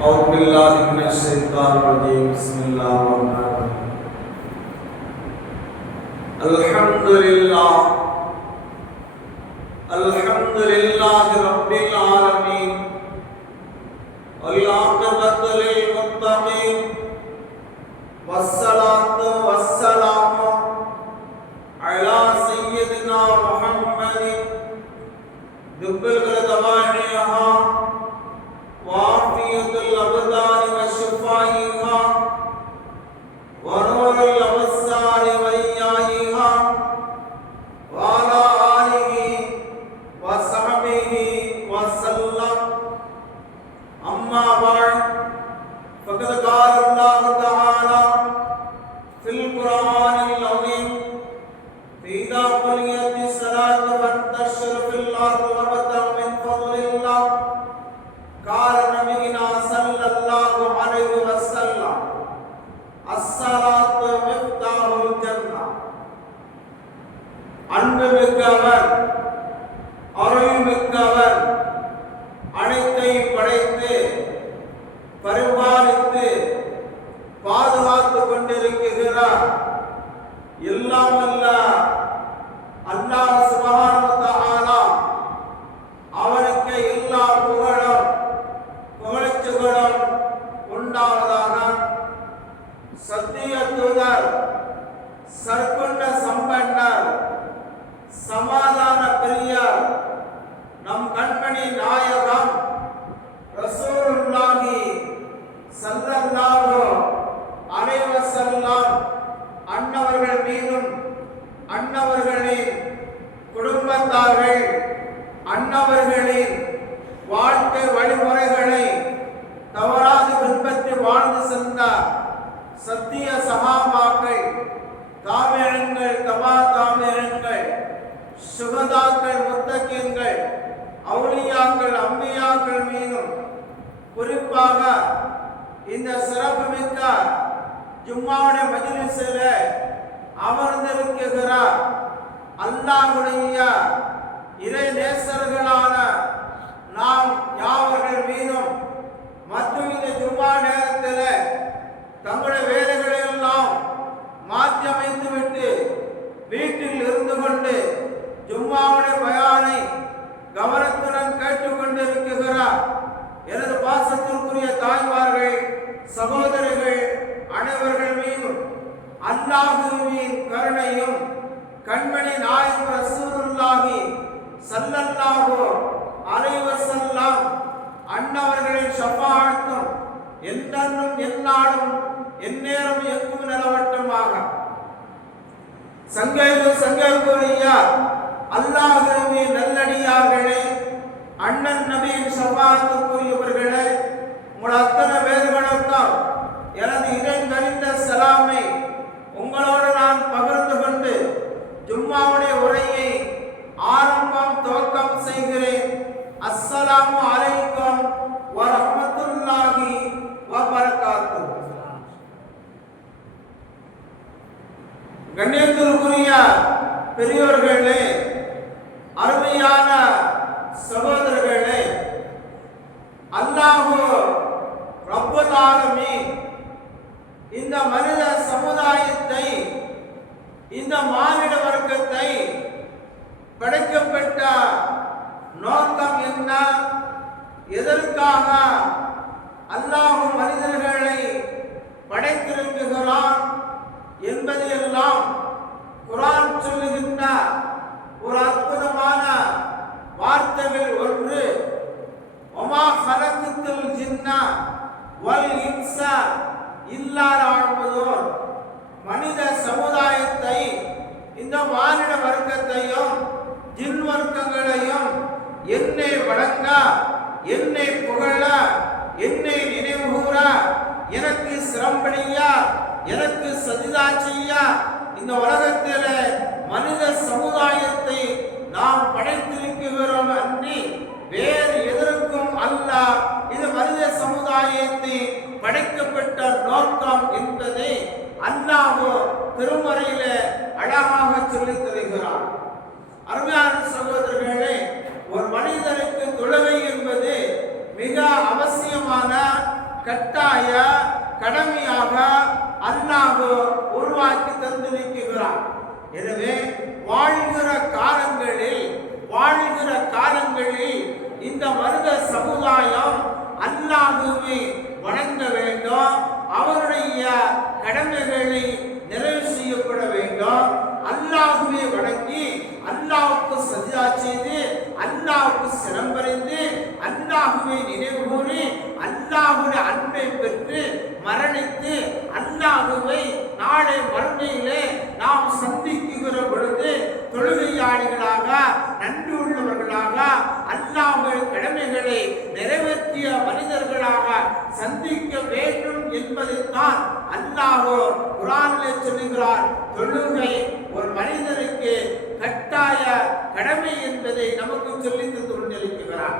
أعوذ بالله من الشيطان الرجيم بسم الله الرحمن الرحيم الحمد لله رب العالمين والعاقبة للمتقين والصلاة والسلام على سيدنا محمد دب الغدوانيها وعافية الأبدان وشفائها ونور الأبصار وإيائها وعلى آله وصحبه وسلم أما بعد فقد قال الله تعالى في القرآن العظيم فإذا قضيت الصلاة فانتشروا في الأرض وابتغوا من فضل الله قال نبينا صلى الله عليه وسلم الصلاة مفتاح الجنة அன்பு மிக்கவர் அருள் மிக்கவர் அனைத்தையும் படைத்து பரிபாலித்து பாதுகாத்து கொண்டிருக்கிறார். எல்லாம் வல்ல அல்லாஹ் சுப்ஹானஹு வ தஆலா அவனுக்கு எல்லா புகழும் புகழ்ச்சிகளும் உண்டாவதாக. சத்திய தூதர் சர்க்குண்ட சம்பன்னர் சமாதான பிரியர் நம் கண்மணி நாயகம் ரசூலுல்லாஹி ஸல்லல்லாஹு அலைஹி வஸல்லம் அன்னவர்கள் மீதும் அன்னவர்களின் குடும்பத்தார்கள் அன்னவர்களின் வாழ்க்கை வழிமுறைகளை தவறாது பின்பற்றி வாழ்ந்து சென்ற சத்திய சகாபாக்கள் தாபிஈன்கள் தபா தாபிஈன்கள் சுஹதாக்கள் முத்தகீன்கள் அவுலியாக்கள் அம்பியாக்கள் மீதும் குறிப்பாக இந்த சிறப்பு மிக்க ஜும்மாவுடைய மஜ்லிஸில் அமர்ந்திருக்கிற அல்லாஹ்வுடைய இறை நேசர்களான நாம் யாவர்கள் மீதும் மற்றும் இந்த ஜும்மா நேரத்தில் தங்களுடைய வேலைகளை எல்லாம் மாற்றி அமைத்துவிட்டு வீட்டில் இருந்து கொண்டு ஜும்மாவுடைய பயானை கவனத்துடன் கேட்டுக்கொண்டிருக்கிறார் எனது பாசத்திற்குரிய தாய்மார்கள் சகோதரிகள் அனைவர்கள் மீதும் அல்லாஹ்வின் கருணையும் கண்மணி நாயகம் ரசூலுல்லாஹி ஸல்லல்லாஹு அலைஹி வஸல்லம் அன்னவர்களின் ஷஃபாஅத்தும் என்றென்றும் எந்நாளும் எந்நேரம் எங்கும் நிலவட்டுமாக. சங்கைக்குரிய அல்லாஹ்வின் நல்லடியார்களே, அண்ணன் நபியின் ஷஃபாஅத்துக்குரியவர்களே, உங்கள் அத்தனை பேர்களுக்கும் எனது இறைந்தறிந்த சலாமை உங்களோடு நான் பகிர்ந்து கொண்டு ஜும்மாவுடைய உரையை ஆரம்பம் துவக்கம் செய்கிறேன். அஸ்ஸலாமு அலைக்கும் வ ரஹ்மத்துல்லாஹி வ பரகாத்துஹு. கண்ணியத்திற்குரிய பெரியோர்களே, அருமையான சகோதரர்களே, அல்லாஹ் ரப்பல் ஆலமீன் இந்த மனித சமுதாயத்தை இந்த மானிட வர்க்கத்தை படைக்கப்பட்ட நோக்கம் என்ன, எதற்காக அல்லாஹ் மனிதர்களை படைத்திருக்கிறான் என்பதையெல்லாம் குர்ஆன் சொல்லுகின்ற ஒரு அற்புதமான வார்த்தைகள் ஒன்று, வமா ஹலக்துல் ஜின்ன வல் இன்ஸ இல்லா லியஅ்புதூன். மனித சமுதாயத்தை இந்த மானிட வர்க்கத்தையும் ஜின் வர்க்கங்களையும் என்னை வணங்க, என்னை புகழ, என்னை நினைவுகூர, எனக்கு சிரம்படிய, எனக்கு சஜிதா செய்ய இந்த உலகத்தில் மனித சமுதாயத்தை நாம் படைத்திருக்கிறோம் அன்றி வேறு எதற்கும் அல்ல. இது மனித சமுதாயத்தை படைக்கப்பட்ட நோக்கம் என்பதை அல்லாஹ் திருமறையில அழகாக சொல்லித் தருகிறார். அருமையான சகோதரர்களே, ஒரு மனிதனுக்கு தொழுகை என்பது மிக அவசியமான கட்டாய கடமையாக அல்லாஹ் உருவாக்கி தந்திருக்கிறார். எனவே வாழ்கிற காலங்களில் இந்த மனித சமுதாயம் அல்லாஹ்வை வணங்க வேண்டும், அவருடைய கடமைகளை நிறைவு செய்யப்பட வேண்டும். அல்லாஹ்வை வணங்கி அல்லாஹ்வுக்கு சஜ்தா செய்து அல்லாஹ்வுக்கு சிரம்பறிந்து அல்லாஹ்வை நினைவு கூறி அல்லாஹ்வுடைய அன்பை பெற்று மரணித்து அல்லாஹ்வை நாளை மறுமையிலே நாம் சந்திக்குகிற பொழுது தொழுகையாளிகளாக நன்றி உள்ளவர்களாக அல்லாஹ்வுடைய கடமைகளை நிறைவேற்றிய மனிதர்களாக சந்திக்க வேண்டும் என்பதைத்தான் அல்லாஹ் குர்ஆனிலே சொல்லுகிறார். தொழுகை ஒரு மனிதனுக்கு கட்டாய கடமை என்பதை நமக்கு சொல்லி தந்து கொண்டிருக்கிறார்.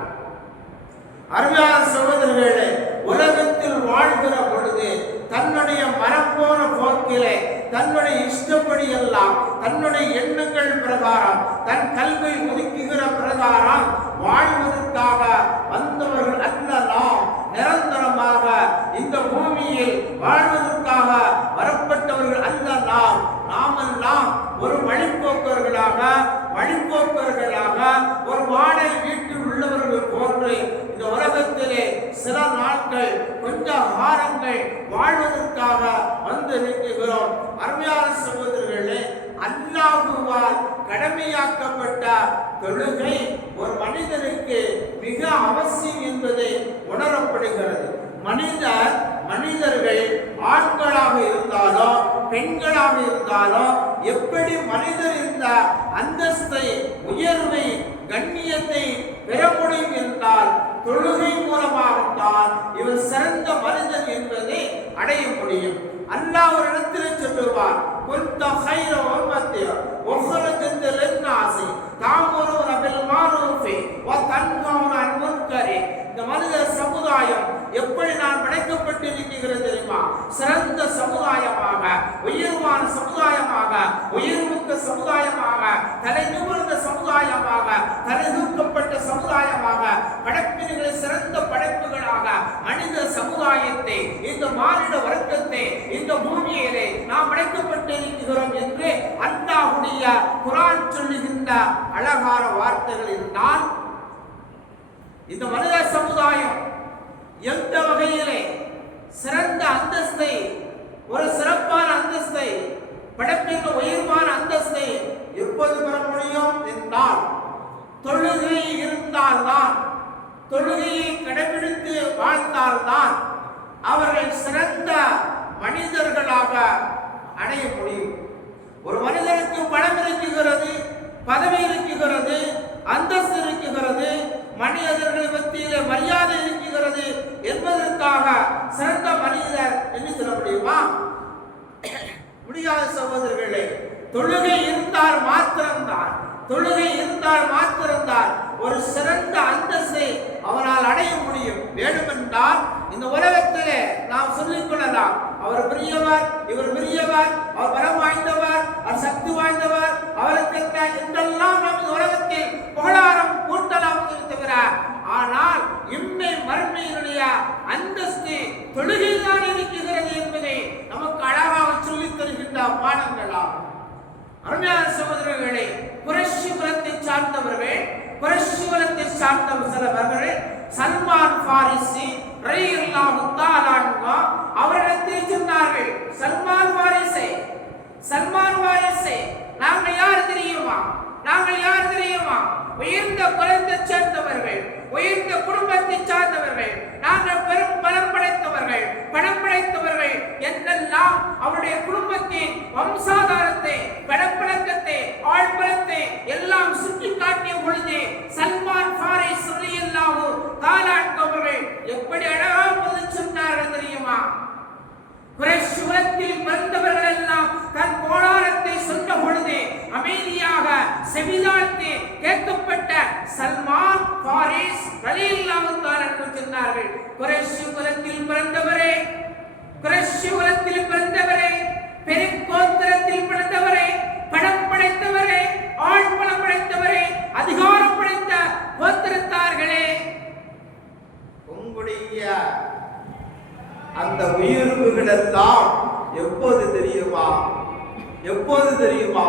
அருமையான சகோதரர்களே, உலகத்தில் வாழ்கிற பொழுது தன்னுடைய மரப்போன போக்கிலே தன்னுடைய இஷ்டப்படி எல்லாம் தன்னுடைய எண்ணங்கள் பிரகாரம் தன் கல்வை ஒதுக்குகிற பிரகாரம் வாழ்வதற்காக வந்தவர்கள் அல்ல நாம். நிரந்தரமாக இந்த பூமியில் வாழ்வதற்காக வரப்பட்டவர்கள் அல்ல நாம். நாமெல்லாம் ஒரு வழிபோக்கர்களாக ஒரு வாடகை வீட்டில் உள்ளவர்கள் போன்று இந்த உலகத்திலே சில நாட்கள் கொஞ்ச வாரங்கள் வாழ்வதற்காக வந்திருக்கிறோம். அருமையான சகோதரர்களே, அல்லாஹ்வால் கடமையாக்கப்பட்ட தொழுகை ஒரு மனிதனுக்கு மிக அவசியம் என்பதை உணரப்படுகிறது. மனிதர்கள் ஆண்களாக இருந்தாலும் பெண்களாக இருந்தாலும் எப்படி மனிதர் இந்த அந்தஸ்தை உயர்வை கண்ணியத்தை பெற முடியும் என்றால் தொழுகை மூலமாகத்தான் இவர் சிறந்த மனிதன் என்பதை அடைய முடியும். அல்லாஹ் ஒரு இடத்தில் சொல்லுவார், குன்த கைர உம்மத்தி உஹ்ரஜத் லின்னாஸி தஅமுருன பில் மஅரூஃபி வ தன்ஹவுன அனில் முன்கரி. இந்த மனித சமுதாயம் எப்படி நான் படைக்கப்பட்டிருக்கிறது தெரியுமா? சிறந்த சமுதாயமாக, உயர்வான சமுதாயமாக, உயர்வுக்க சமுதாயமாக, தலை நிமிர்ந்த சமுதாயமாக, தலை தூக்கப்பட்ட சமுதாயமாக, படைப்பினர்களை சிறந்த படைப்புகளாக மனித சமுதாயத்தை, இந்த மானிட வர்க்கத்தை இந்த பூமியிலே நாம் படைக்கப்பட்டிருக்கிறோம் என்று அல்லாஹ்வுடைய குர்ஆன் சொல்லுகின்ற அழகான வார்த்தைகள் இருந்தால், இந்த மனித சமுதாயம் எந்த வகையிலே சிறந்த அந்தஸ்தை, ஒரு சிறப்பான அந்தஸ்தை, படைப்பின் உயர்வான அந்தஸ்தை எப்போது பெற முடியும் என்றால் தொழுகை இருந்தால்தான், தொழுகையை கடைபிடித்து வாழ்ந்தால்தான் அவர்கள் சிறந்த மனிதர்களாக அடைய முடியும். ஒரு மனிதனுக்கு பணம் இருக்குகிறது, பதவி இருக்குகிறது, அந்தஸ்து இருக்குகிறது, மனிதர்கள் மத்தியிலே மரியாதை இருக்கிறது என்பதற்காக சிறந்த மனிதர் என்று சொல்ல முடியுமா? முடியாத சகோதரர்களே. தொழுகை இருந்தால் மாத்திரம்தான் ஒரு சிறந்த அந்தஸ்தை அவனால் அடைய முடியும். வேண்டுமென்றால் இந்த உலகத்திலே நாம் சொல்லிக் கொள்ளலாம், அவர் பெரியவர், இவர் பெரியவர், அவர் பலம் வாய்ந்தவர், அவர் சக்தி வாய்ந்தவர், அவருக்கு என்றெல்லாம் நாம் இந்த உலகத்தில் புகழாரம் கூட்டலாம் தவிர, ஆனால் இம்மை மறுமையினுடைய அந்தஸ்து தொழுகைதான் இருக்கிறது என்பதை நமக்கு அழகாக சொல்லித் தருகின்ற பாடங்களாகும். அருமையான சகோதரர்களே, குறைஷி குலத்தை சார்ந்தவர்கள் சிலவர்கள் சல்மான் பாரிசி ரலியல்லாஹு தஆலா அன்ஹு அவரிடத்தில் சொன்னார்கள், சல்மான் வாரிசே, நாங்கள் யார் தெரியுமா? உயர்ந்த குலத்தை சேர்ந்தவர்கள், உயர்ந்த குடும்பத்தை சார்ந்தவர்கள், நாங்கள் பெரும் பலம் படைத்தவர்கள், பணம் படைத்தவர்கள் என்றெல்லாம் அவருடைய குடும்பத்தின் வம்சாதாரத்தை, பணப்பழக்கத்தை, ஆழ்பலத்தை எல்லாம் சுட்டி காட்டிய பொழுது சல்மான் பாரிஸ் ரலியல்லாஹு தஆலா அவர்கள் எப்படி அழகாக பதில் சொன்னார்கள் தெரியுமா? குறைஷ் குலத்தில் பிறந்தவர்கள் எல்லாம் தன் கோளாரத்தை சொன்ன பொழுது அமைதியாக செவிதாழ்த்தி கேட்கப்பட்ட சல்மான் பாரிஸ் ரலியல்லாஹு தஆலா சொன்னார்கள், அந்த உயிர்வுகள் எல்லாம் எப்போது தெரியுமா? எப்போது தெரியுமா?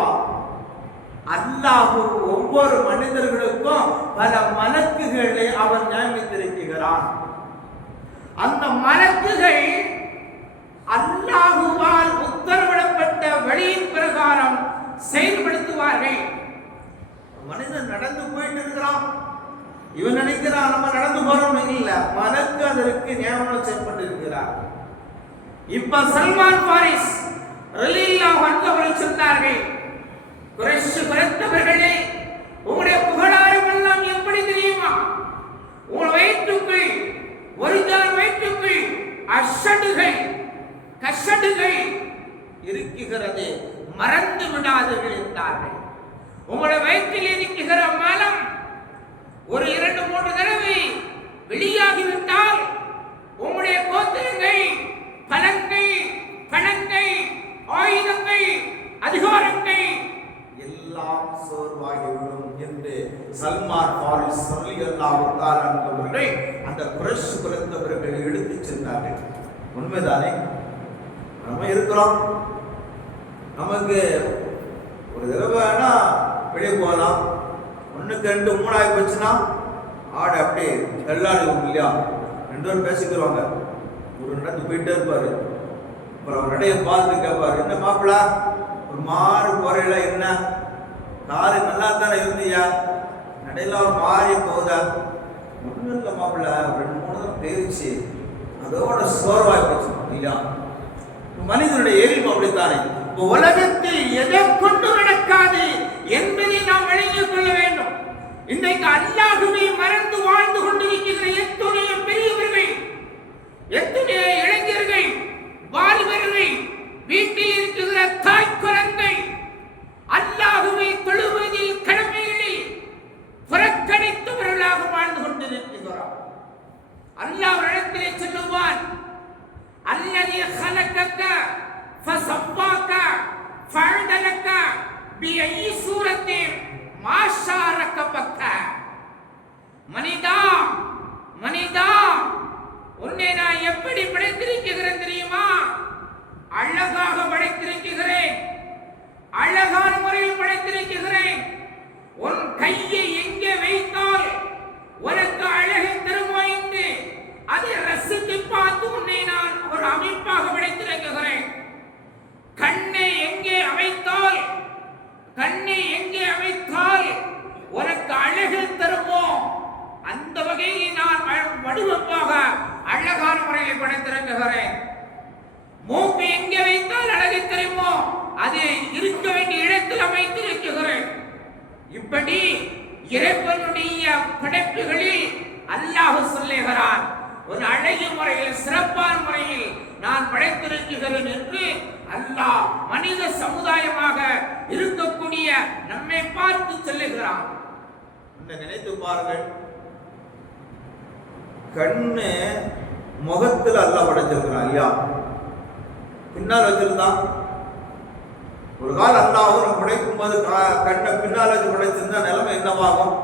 அல்லாஹ் ஒவ்வொரு மனிதர்களுக்கும் பல மலக்குகளை அவன் நியமித்திருக்கிறான். அந்த மலக்குகள் அல்லாஹுவால் உத்தரவிடப்பட்ட வழியின் பிரகாரம் செயல்படுத்துவார்கள். மனிதன் நடந்து போயிட்டு இருக்கிறான், இவன் நினைக்கிறான் நம்ம நடந்து போறோம். இல்ல, மலக்கு அதற்கு நியமனம் செய்யப்பட்டிருக்கிறார். இப்ப சல்மான் பாரிஸ் ரலியல்லாஹு அன்ஹு அவர்கள் சொன்னார்கள், குறைஷ் குறைத்தவர்களே, உங்களுடைய புகழாரம் எல்லாம் எப்படி தெரியுமா? உங்கள் வயிற்றுக்குள் ஒரு ஜான் வயிற்றுக்குள் அஷடுகள் கஷடுகள் இருக்குகிறது, மறந்து விடாதீர்கள் என்றார்கள். உங்களுடைய வயிற்றில் இருக்குகிற மலம் ஒரு 2-3 தடவை வெளியாகிவிட்டால் உங்களுடைய கோத்திரங்கள், பலங்கள், பணங்கள், ஆயுதங்கள், அதிகாரங்கள் எல்லாம் சோர்வாகிவிடும் என்று சல்மான் பாரிஸ் ரலியல்லாஹு தஆலா அவர்கள் அந்த குறைஷ் குலத்தவர்களை எடுத்துச் சென்றார்கள். உண்மைதானே? நம்ம இருக்கிறோம், நமக்கு ஒரு தடவைனா வெளியே போகலாம், 1க்கு 2 3 ஆகி போச்சுன்னா ஆடு அப்படியே எல்லாரும் இல்லையா, 2 பேரும் பேசிக்கிறவாங்க. ஒரு நடந்து போயிட்டே இருப்பாரு. அப்புறம் அவர் நடைய பார்த்து கேட்பாரு, என்ன மாப்பிள்ள ஒரு மாறு போறையில, என்ன காரு நல்லா தானே இருந்தியா, நடையில ஒரு மாறி போகுதா? ஒன்றும் இல்லை மாப்பிள்ள, 2-3 தான் போயிடுச்சு, அதோட சோர்வாய் போச்சு இல்லையா? மனிதனுடைய எரிவு அப்படித்தானே. உலகத்தில் எதை கொண்டு நடக்காது என்பதை நாம் விளங்கிக் கொள்ள வேண்டும். இன்றைக்கு அல்லாஹ்வை மறந்து வாழ்ந்து கொண்டிருக்கிற எத்தனையோ பெரியவர்கள், எத்தனையோ இளைஞர்கள், வாலிபர்கள், வீட்டில் இருக்கிற தாய் குழந்தை அல்லாஹ்வை தொழுவதில் கடமைகளில் புறக்கணித்தவர்களாக வாழ்ந்து கொண்டிருக்கிறார். அல்லாஹ் ஒரு இடத்திலே சொல்லுவான், அல்லதி خلقك فسواك فعدلك بأي سورة ما شاء ركبك. மனிதா மனிதா, உன்னை நான் எப்படி படைத்திருக்கிறேன் தெரியுமா? அழகாக படைத்திருக்கிறேன், அழகான முறையில் படைத்திருக்கிறேன். உன் கையை எங்கே வைத்தால் உனக்கு அழகை தருமோ என்று அதை ரசித்து பார்த்து உன்னை நான் ஒரு அமைப்பாக படைத்திருக்கிறேன். கண்ணை எங்கே அமைத்தால் உனக்கு அழகு தருமோ அந்த வகையில் நான் வடிவமாக அழகான முறையில் படைத்திருக்கிறேன். மூக்கு எங்கே வைத்தால் அழகு தருமோ அது இருக்க வேண்டிய இடத்தில் அமைத்திருக்கிறேன். இப்படி இறைவனுடைய படைப்புகளில் அல்லாஹ் சொல்லுகிறான், ஒரு அழகிய முறையில் சிறப்பான முறையில் நான் படைத்திருக்கிறேன் என்று அல்லாஹ் மனித சமுதாயமாக இருக்கக்கூடிய நம்மை பார்த்து சொல்லுகிறான். நினைத்து பாருங்கள், கண்ணு முகத்தில் அல்லாஹ் படைச்சிருக்கிறான் இல்லையா? பின்னால் வச்சிருந்தான். ஒரு கால அல்லாஹ் நம்ம படைக்கும் போது கண்ணை பின்னால் வச்சு படைச்சிருந்தா நிலைமை என்னவாகும்?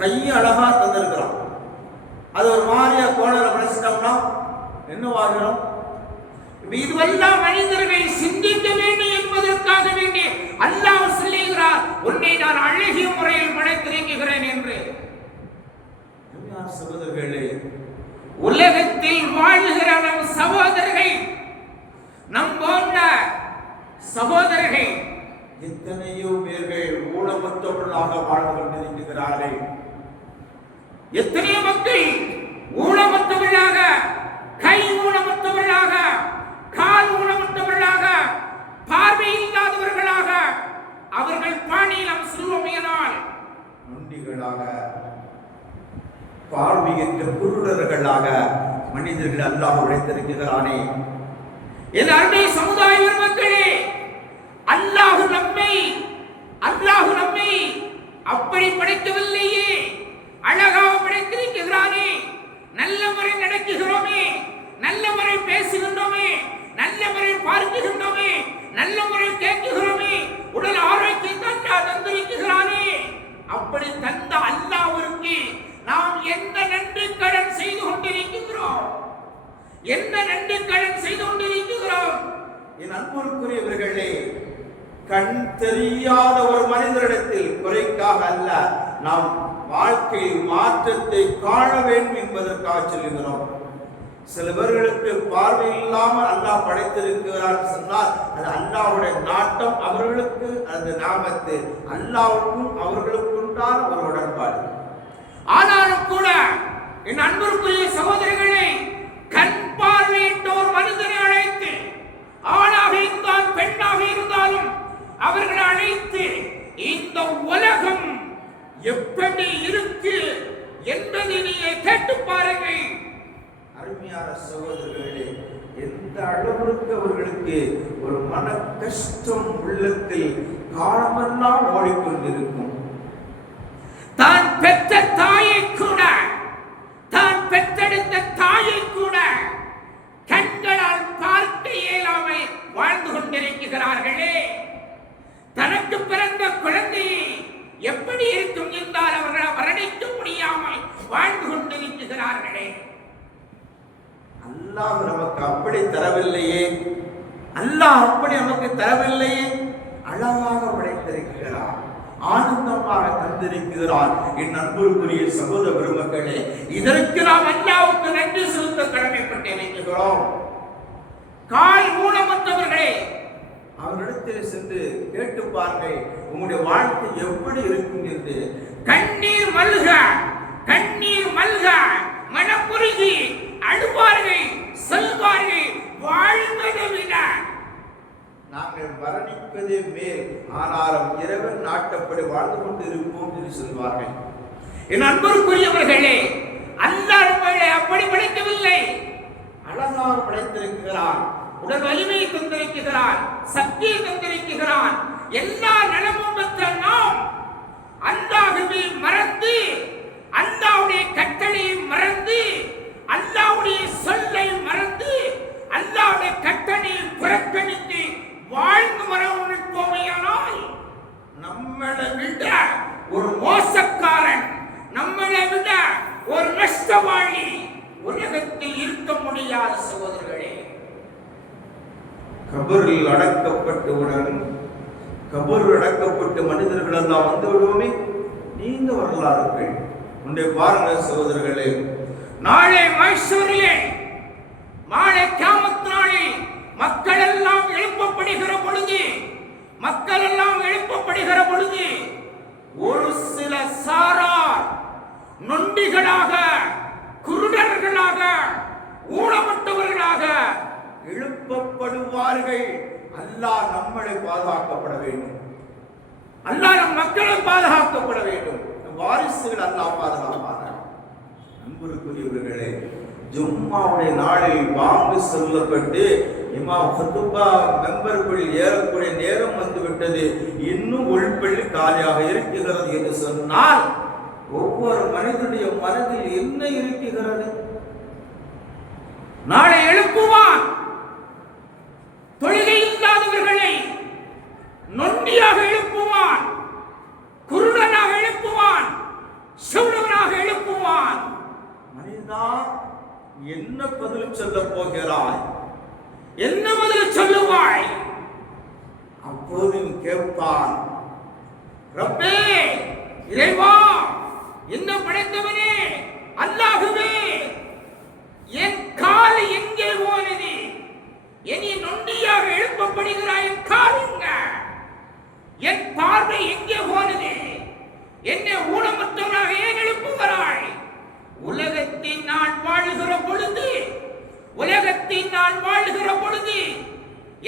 கையை அழகா தந்திருக்கிறான், அது ஒரு மாதிரியா கோணல படைச்சிட்டோம்னா என்னவாகிறோம்? இதுவெல்லாம் மனிதர்கள் சிந்திக்க வேண்டும் என்பதற்காக வேண்டி அல்லாஹ் சொல்லுகிறார், உன்னை நான் அழகிய முறையில் படைத்திருக்கிறேன் என்று. சகோதரர்களே, உலகத்தில் வாழ்கிற நம் சகோதரர்கள், நம் போன்ற சகோதரர்கள் எத்தனையோ பேர்கள் ஊனமுற்றவர்களாக வாழ்ந்து கொண்டிருக்கிறார்கள். எத்தனையோ மக்கள் ஊனமுற்றவர்களாக, கை ஊனமுற்றவர்களாக, கால் ஊனமுற்றவர்களாக, பார்வை இல்லாதவர்களாக, அவர்கள் பாணியில் நாம் சொல்லுவோமையினால் நொண்டிகளாக, பார்வையற்ற குருடர்களாக மனிதர்கள் அல்லாஹ் உழைத்திருக்கிறானே. என் அருமை சமுதாய மக்களே, அல்லாஹ் நம்மை அப்படி படைக்கவில்லையே, அழகாக படைத்திருக்கிறானே. நல்ல முறை நடக்குகிறோமே, நல்ல முறை பேசுகின்றோமே, நல்ல முறை பார்க்கின்றோமே, நல்ல முறை கேட்கிறோமே, உடல் ஆரோக்கியத்தை தந்திருக்கிறானே. அப்படி தந்த அல்லாஹ்விற்கு நாம் எந்த நன்றி கடன் செய்து கொண்டிருக்கிறோம்? என்ன நன்றி கடன் செய்து கொண்டிருக்கிறோம்? என் அன்புக்குரியவர்களே, கண் தெரியாத ஒரு மனிதரிடத்தில் குறைக்காக அல்ல, நாம் வாழ்க்கையில் மாற்றத்தை காண வேண்டும் என்பதற்காக சொல்லுகிறோம். சில பேர்களுக்கு பார்வை இல்லாமல் அல்லாஹ் படைத்திருக்கிறார் சொன்னால் அது அல்லாஹ்வுடைய நாட்டம், அவர்களுக்கு அந்த நாமத்து அல்லாஹ்வுக்கும் அவர்களுக்கு உண்டான ஒரு உடன்பாடு. ஆனாலும் கூட என் அன்பிற்குரிய சகோதரர்களே, கண் பார்வையிட்டோர் மனிதனை அழைத்து, ஆணாக இருந்தாலும் பெண்ணாக இருந்தாலும் அவர்களை அழைத்து இந்த உலகம் எப்படி இருக்கு என்பதை நீங்கள் கேட்டு பாருங்கள். அருமையான சகோதரர்களே, எந்த அளவிற்கு அவர்களுக்கு ஒரு மன கஷ்டம் உள்ளத்தில் காலமெல்லாம் ஓடிக்கொண்டிருக்கும். தான் பெற்ற தாயை கூட, தான் பெற்றெடுத்த தாயை கூட கண்களால் பார்க்க இயலாமல் வாழ்ந்து கொண்டிருக்கிறார்களே. தனக்கு பிறந்த குழந்தையை எப்படி இருக்கும் என்றால் அவர்கள் வர்ணிக்க முடியாமல் வாழ்ந்து கொண்டிருக்கிறார்களே. அல்லாஹ் நமக்கு அப்படி தரவில்லையே, அல்லாஹ் அப்படி நமக்கு தரவில்லையே. அழகாக படைத்திருக்கிறார், ஆனந்தமாக தந்திருக்கிறார். என் அன்புக்குரிய சகோதர பெருமக்களே, இதற்கு நாம் அல்லாஹ்வுக்கு நன்றி செலுத்த கடமைப்பட்டிருக்கிறோம். கால் ஊனமற்றவர்களே, அவரிடத்தில் சென்று கேட்டு பாருங்கள், உங்களுடைய வாழ்க்கை எப்படி இருக்கும் என்று. கண்ணீர் மல்க, கண்ணீர் மல்க, மனமுருகி அழுவார்கள், செல்வார்கள், வாழ்வதை விட நாங்கள் மரணிப்பதே மேல், ஆனாலும் இறைவன் நாட்டப்படி வாழ்ந்து கொண்டு இருப்போம் என்று சொல்வார்கள். என் அன்புக்குரியவர்களே, அல்லாஹ் நம்மை அப்படி படைக்கவில்லை. அழகாக படைத்திருக்கிறார், உடல் வலிமையை தந்திருக்கிறார், சக்தியை தந்திருக்கிறார். எல்லா நலமும் பெற்ற நாம் அல்லாஹ்வை மறந்து, அல்லாஹ்வுடைய கட்டளையை மறந்து, அல்லாஹ்வுடைய சொல்லை மறந்து, அல்லாஹ்வுடைய கட்டளையை புறக்கணித்து வாழ்ந்து வரவிருப்போமையானால் நம்மளை விட ஒரு மோசக்காரன், நம்மளை விட ஒரு நஷ்டவாளி உலகத்தில் இருக்க முடியாத சகோதரர்களே. கபரில் அடக்கப்பட்டவுடன், கபர் அடக்கப்பட்டு மனிதர்கள் எல்லாம் வந்து விடுவோமே, நீங்க வரலாறுகள் உண்டே பாருங்கள் சகோதரர்களே. நாளை மைசூரிலே, நாளை கியாமத் நாளில் மக்கள் எல்லாம் எழுப்பப்படுகிற பொழுது, மக்கள் எல்லாம் எழுப்பப்படுகிற பொழுது ஒரு சில சாரார் நொண்டிகளாக, குருடர்களாக, ஊனமற்றவர்களாக எழுப்பப்படுவார்கள். அல்லாஹ் நம்மளை பாதுகாக்கப்பட வேண்டும், அல்லாஹ் நம் மக்களை பாதுகாக்கப்பட வேண்டும், வாரிசுகள் அல்லாஹ் பாதுகாப்பார்கள். அன்புக்குரியவர்களே, ஜும்மாவுடைய நாளில் வாங்கு சொல்லப்பட்டு இமாம் ஹுதுபா மெம்பருக்குள் ஏறக்கூடிய நேரம் வந்துவிட்டது, இன்னும் உள்பள்ளி காலியாக இருக்கிறது என்று சொன்னால் ஒவ்வொரு மனிதனுடைய மனதில் என்ன இருக்கிறது? நாளை எழுப்புவான் தொழுகை இல்லாதவர்களை, நொண்டியாக எழுப்புவான், குருடனாக எழுப்புவான், செவிடனாக எழுப்புவான். மனிதா, என்ன பதில் சொல்ல போகிறாய்? என்ன பதில் சொல்லுவாய்? அப்போது கேட்பான், ரப்பே, இறைவா, என்ன படைத்தவனே, அல்லாஹ்வே, என் கால் எங்கே போனது? என்னை நொண்டியாக எழுப்பப்படுகிறாய், என் கால் எங்க? என் பார்வை எங்கே போனது? என்னை ஊனமற்றவனாக ஏன் எழுப்புகிறாய்? உலகத்தில் நான் வாழுகிற பொழுது, உலகத்தில் நான் வாழுகிற பொழுது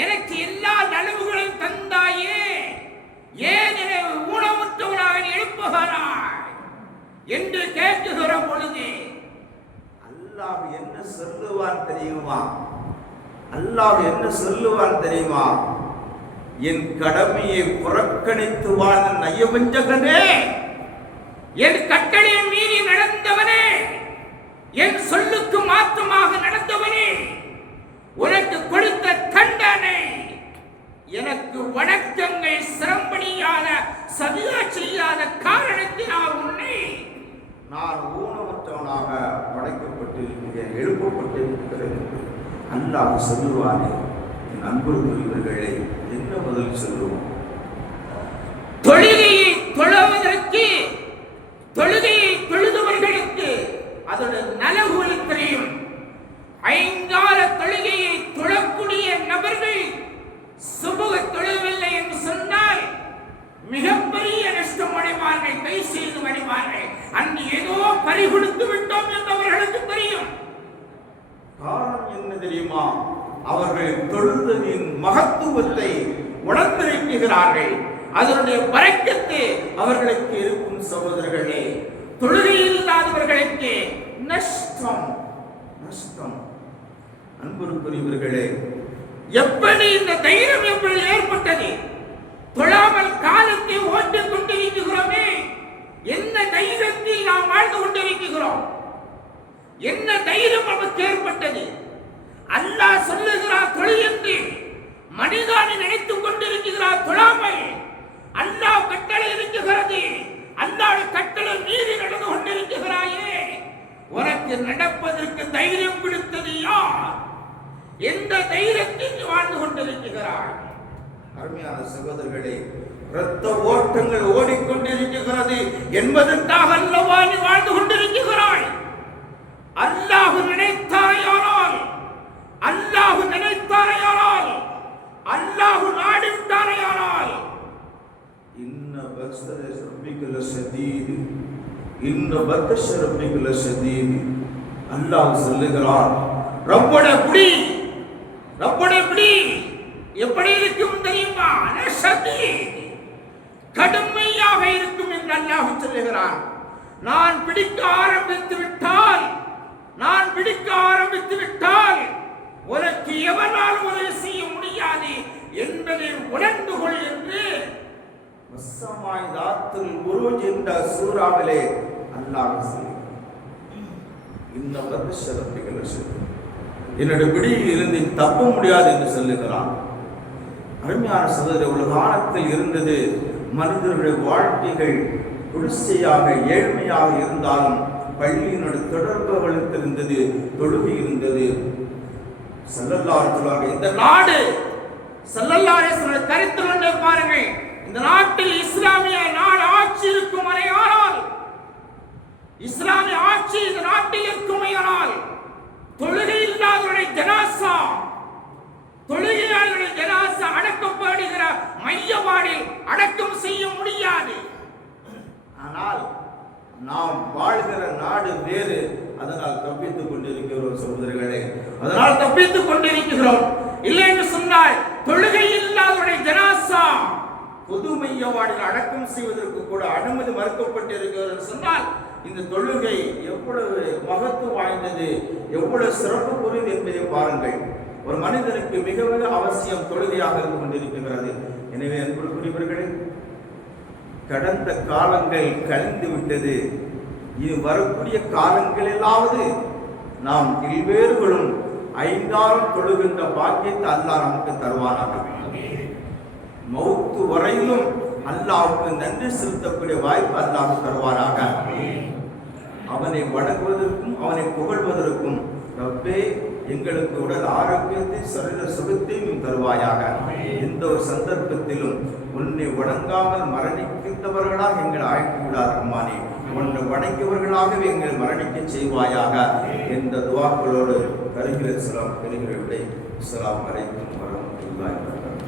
எனக்கு எல்லா நலவுகளையும் தந்தாயே, ஏன் என்னை ஊனமுற்றவனாக எழுப்புகிறாய் என்று கேட்குகிற பொழுது அல்லாஹ் என்ன சொல்லுவான் தெரியுமா? அல்லாஹ் என்ன சொல்லுவான் தெரியுமா? என் கடமையை புறக்கணித்து வாழ்ந்த நயவஞ்சகனே, என் கட்டளையை மீறி நடந்தவனே, என் சொல்லுக்கு மாற்றமாக நடந்தவனே, உனக்கு கொடுத்த தண்டனை எனக்கு வணக்கங்கள் சிரம்பணியாத சதியா செய்யாத காரணத்தினால் உன்னை நான் ஊனமற்றவனாக படைக்கப்பட்டிருக்கிறேன், எழுப்பப்பட்டிருக்கிறேன். அல்லாஹ் சொல்லுவானே, என் அன்புக்குரியவர்களே, என்ன பதில் சொல்லுவோம்? தொழுகையை தொழுவதற்கு, தொழுகையை தொழுதவர்களுக்கு அதோட நலவுகள் தெரியும். ஐங்கால தொழுகையை தொழக்கூடிய நபர்கள் சுபுக தொழவில்லை என்று சொன்னால் மிகப்பெரிய நஷ்டம் அடைவார்கள், கை செய்து அடைவார்கள். அன்று ஏதோ பறி கொடுத்து விட்டோம் என்று அவர்களுக்கு தெரியும். காரணம் என்ன தெரியுமா? அவர்கள் தொழுதலின் மகத்துவத்தை உணர்ந்திருக்கிறார்கள். அதனுடைய பறக்கத்து அவர்களுக்கு இருக்கும். சகோதரர்களே, தொழுகை இல்லாதவர்களுக்கு நஷ்டம், நஷ்டம். அன்புக்குரியவர்களே, எப்படி இந்த தைரியம் எப்படி ஏற்பட்டது? தொழாமல் காலத்தை ஓட்டிக் கொண்டிருக்கிறோமே, என்ன தைரியத்தில் நாம் வாழ்ந்து கொண்டிருக்கிறோம்? என்ன தைரியம் நமக்கு ஏற்பட்டது? அல்லாஹ் சொல்லுகிறார் தொழு என்று, மனிதனை நினைத்துக் கொண்டிருக்கிறார் தொழாமல். அல்லாஹ் கட்டளை இருக்கிறது, அல்லாஹ் கட்டளை மீறி நடந்து கொண்டிருக்கிறாயே. உனக்கு நடப்பதற்கு தைரியம் கொடுத்தது யார்? எந்த தைரியத்தில் வாழ்ந்து கொண்டிருக்கிறாய்? அருமையான சகோதரர்களே, இரத்த ஓட்டங்கள் ஓடிக்கொண்டிருக்கிறது என்பதற்காக அல்லவா நீ வாழ்ந்து கொண்டிருக்கிறாய்? அல்லாஹ் நினைத்தாரையானால், அல்லாஹ் நினைத்தாரையானால், அல்லாஹ் நாடிவிட்டாரையானால், இன்ன பக்ஷர ரப்பிக லஷதீத், இன்ன பக்ஷ ரப்பிக லஷதீத். அல்லாஹ் சொல்லுகிறார், ரப்பட புடி, ரப்பட புடி எப்படி இருக்கும் தெரியுமா? லஷதீத், கடுமையாக இருக்கும் என்று அல்லாஹ் சொல்லுகிறார். நான் பிடிக்க ஆரம்பித்து விட்டால், நான் பிடிக்க ஆரம்பித்து விட்டால் உனக்கு எவனால் உதவி செய்ய முடியாது என்பதை உணர்ந்து கொள் என்று மஸ்ஸமாயிதாத்துல் புரூஜ் என்ற சூராவிலே அல்லாஹ் சொல்லுகிறார். இந்த வர்ஷரப்பிகள் என்னுடைய பிடியில் இருந்து தப்ப முடியாது என்று சொல்லுகிறான். அருமையான சகோதரர்களே, ஒரு காலத்தில் இருந்தது மனிதர்களுடைய வாழ்க்கைகள் குடிசையாக ஏழ்மையாக இருந்தாலும் பள்ளியினுடைய தொடர்பு வளர்த்திருந்தது, தொழுகை இருந்தது. ஸல்லல்லாஹு அலைஹி வஸல்லம் இந்த நாடு, ஸல்லல்லாஹு அலைஹி வஸல்லம் கருத்து கொண்டே பாருங்கள், இந்த நாட்டில் இஸ்லாமிய நாடு ஆட்சி இருக்குமானால், இஸ்லாமிய ஆட்சி இந்த நாட்டில் இருக்குமானால் தொழுகை இல்லாதவருடைய ஜனாசா, தொழுகையாளருடைய ஜனாசா அடக்கப்படுகிற மையவாடில் அடக்கம் செய்ய முடியாது. ஆனால் நாம் வாழ்கிற நாடு வேறு, அதனால் தப்பித்துக் கொண்டிருக்கிறோம் சகோதரர்களே, அதனால் தப்பித்துக் கொண்டிருக்கிறோம். இல்லை என்று சொன்னால் தொழுகை இல்லாதவருடைய ஜனாசா பொது மையவாடில் அடக்கம் செய்வதற்கு கூட அனுமதி மறுக்கப்பட்டிருக்கிறது சொன்னால் இந்த தொழுகை எவ்வளவு மகத்துவம் வாய்ந்தது, எவ்வளவு சிறப்புக்குரியது என்பதை பாருங்கள். ஒரு மனிதனுக்கு மிக மிக அவசியம் தொழுகையாக இருந்து கொண்டிருக்கிறது. எனவே அன்புக்குரியவர்களே, கடந்த காலங்கள் கழிந்து விட்டது. இது வரக்கூடிய காலங்களிலாவது நாம் இருவேறுகளும் ஐந்தாரம் தொழுகின்ற பாக்கியத்தை அல்லாஹ் நமக்கு தருவானாக. மௌத்து வரையிலும் அல்லாஹ்வுக்கு நன்றி செலுத்தக்கூடிய வாய்ப்பு அல்லாஹ் தருவாராக. அவனை வணங்குவதற்கும் அவனை புகழ்வதற்கும் ரப்பே எங்களுக்கு உடல் ஆரோக்கியத்தை சரீர சுகத்தையும் தருவாயாக. எந்த ஒரு சந்தர்ப்பத்திலும் உன்னை வணங்காமல் மரணிக்கின்றவர்களாக எங்கள் ஆக்கி விடாதமானே, உன்னை வணங்கியவர்களாகவே எங்கள் மரணிக்க செய்வாயாக என்ற துவாக்களோடு கருகிற விடை. அஸ்ஸலாமு அலைக்கும் வரஹ்மத்துல்லாஹி வபரகாத்துஹு.